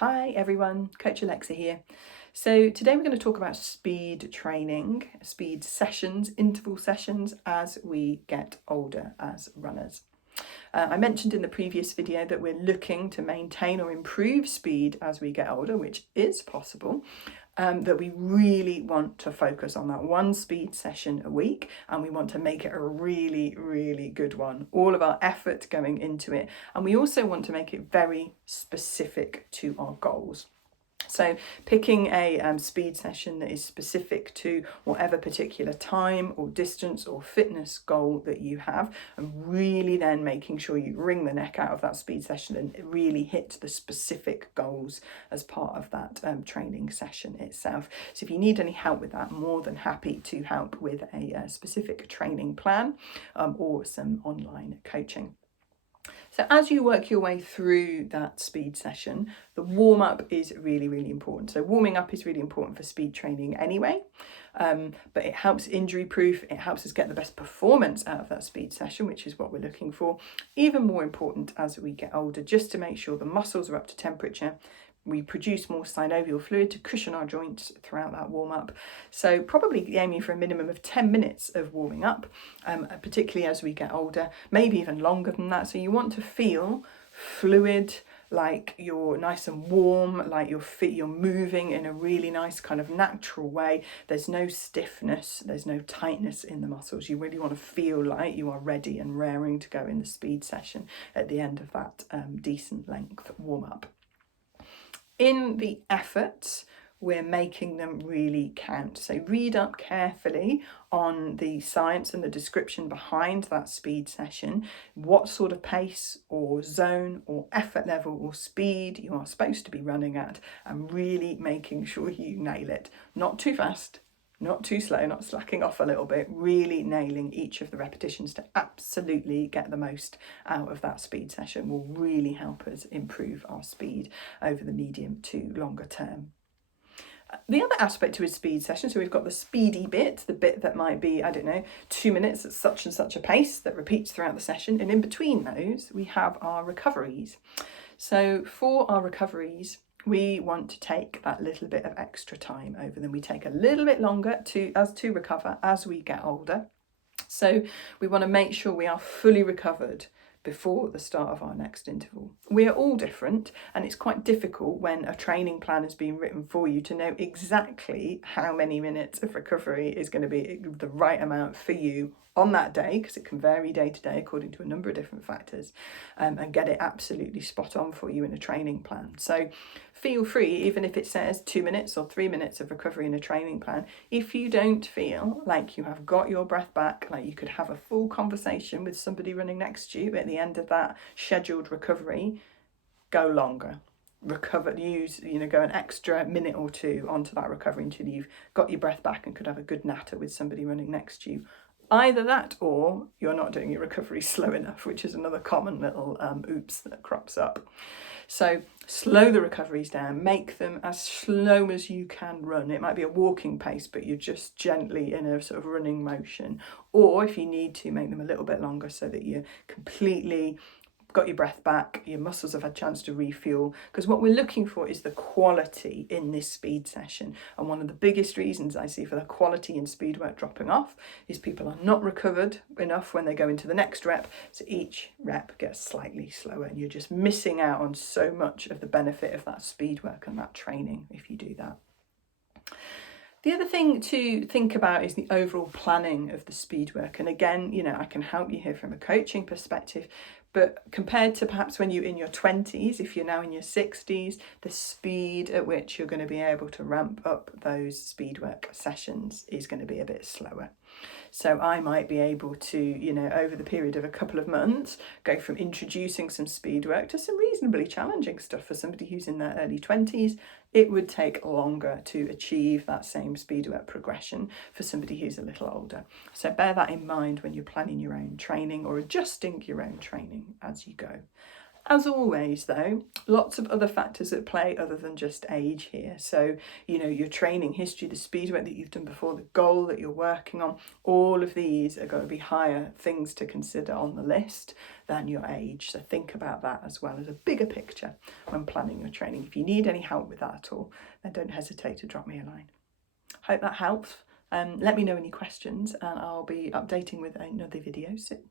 Hi everyone, Coach Alexa here. So today we're going to talk about speed training, speed sessions, interval sessions as we get older as runners. I mentioned in the previous video that we're looking to maintain or improve speed as we get older, which is possible, that we really want to focus on that one speed session a week, and we want to make it a really, really good one. All of our effort going into it, and we also want to make it very specific to our goals. So picking a speed session that is specific to whatever particular time or distance or fitness goal that you have, and really then making sure you wring the neck out of that speed session and really hit the specific goals as part of that training session itself. So if you need any help with that, more than happy to help with a specific training plan or some online coaching. So as you work your way through that speed session, the warm up is really, really important. So warming up is really important for speed training anyway, but it helps injury proof. It helps us get the best performance out of that speed session, which is what we're looking for. Even more important as we get older, just to make sure the muscles are up to temperature. We produce more synovial fluid to cushion our joints throughout that warm up. So probably aiming for a minimum of 10 minutes of warming up, particularly as we get older, maybe even longer than that. So you want to feel fluid, like you're nice and warm, like you're moving in a really nice kind of natural way. There's no stiffness, there's no tightness in the muscles. You really want to feel like you are ready and raring to go in the speed session at the end of that decent length warm up. In the efforts, we're making them really count. So read up carefully on the science and the description behind that speed session, what sort of pace or zone or effort level or speed you are supposed to be running at, and really making sure you nail it. Not too fast, not too slow, not slacking off a little bit, really nailing each of the repetitions to absolutely get the most out of that speed session will really help us improve our speed over the medium to longer term. The other aspect to a speed session, so we've got the speedy bit, the bit that might be, 2 minutes at such and such a pace that repeats throughout the session, and in between those we have our recoveries. So for our recoveries, we want to take that little bit of extra time over them. We take a little bit longer to recover as we get older. So we want to make sure we are fully recovered before the start of our next interval. We are all different, and it's quite difficult when a training plan has been written for you to know exactly how many minutes of recovery is going to be the right amount for you on that day, because it can vary day to day according to a number of different factors, and get it absolutely spot on for you in a training plan. So feel free, even if it says 2 minutes or 3 minutes of recovery in a training plan, if you don't feel like you have got your breath back, like you could have a full conversation with somebody running next to you at the end of that scheduled recovery, go longer. Go an extra minute or two onto that recovery until you've got your breath back and could have a good natter with somebody running next to you. Either that, or you're not doing your recovery slow enough, which is another common little oops that crops up. So slow the recoveries down, make them as slow as you can run. It might be a walking pace, but you're just gently in a sort of running motion. Or if you need to, make them a little bit longer so that you're completely got your breath back, your muscles have had a chance to refuel, because what we're looking for is the quality in this speed session. And one of the biggest reasons I see for the quality in speed work dropping off is people are not recovered enough when they go into the next rep, so each rep gets slightly slower, and you're just missing out on so much of the benefit of that speed work and that training if you do that. The other thing to think about is the overall planning of the speed work. And again, I can help you here from a coaching perspective, but compared to perhaps when you're in your 20s, if you're now in your 60s, the speed at which you're going to be able to ramp up those speed work sessions is going to be a bit slower. So I might be able to, over the period of a couple of months, go from introducing some speed work to some reasonably challenging stuff for somebody who's in their early 20s. It would take longer to achieve that same speed work progression for somebody who's a little older. So bear that in mind when you're planning your own training or adjusting your own training as you go. As always though, lots of other factors at play other than just age here. So, your training history, the speed work that you've done before, the goal that you're working on, all of these are going to be higher things to consider on the list than your age. So think about that as well as a bigger picture when planning your training. If you need any help with that at all, then don't hesitate to drop me a line. Hope that helps. Let me know any questions and I'll be updating with another video soon.